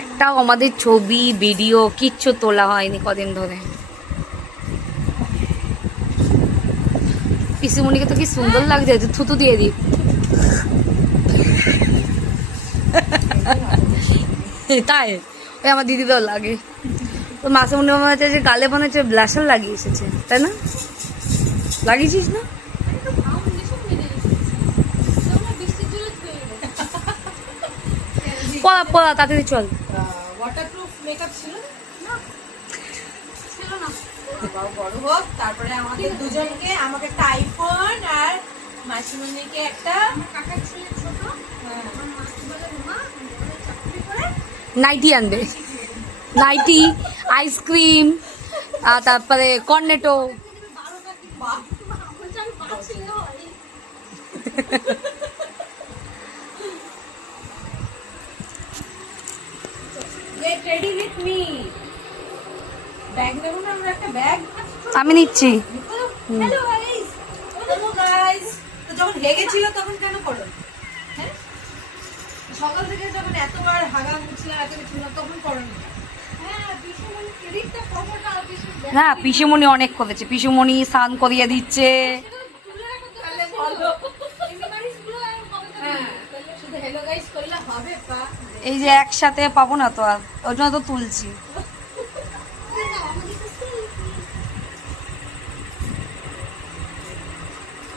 একটাও আমাদের ছবি ভিডিও কিচ্ছু তোলা হয়নি কদিন ধরে। পিসিমণিকে তো কি সুন্দর লাগছে, থুতু দিয়ে দিই। তাই ওই আমার দিদিকেও লাগে। তো মাসে মনে মনে হচ্ছে যে গালে মনে হচ্ছে ব্লাশার লাগিয়ে এসেছে, তাই না? লাগিয়েছিস না? পড়া পড়া তাড়াতাড়ি চল। ওয়াটারপ্রুফ মেকআপ ছিল না? ছিল না। বড় হোক, তারপরে আমাদের দুজনকে, আমাকে একটা আইফোন আর মাসিমণিকে একটা, কাকার ছেলে ছোট, আমার মাসি বলে মা চাকরি করে নাইটি আনবে, নাইটি, আইসক্রিম, আর তারপরে Cornetto. Get ready with me. Bag নেব না আমরা, একটা ব্যাগ। আমি নিচ্ছি। Hello guys, hello guys. তো যখন হেগেছিল তখন কেন করো? হ্যাঁ, সকাল থেকে যখন এতবার হাগা মুছলা এত কিছু না তখন করো না? হ্যাঁ, পিসুমণি ক্রেডিটটা খবরটা পিসু। না, পিসুমণি অনেক করেছে, পিসুমণি স্নান করিয়ে দিচ্ছে। তাহলে বলো এমনিমারিস গুলো আর কবে তো হ্যাঁ, তাহলে শুধু হ্যালো গাইস কইলে হবে পা। এই যে একসাথে পাবো না তো আর, ওই জন্য তো তুলছি।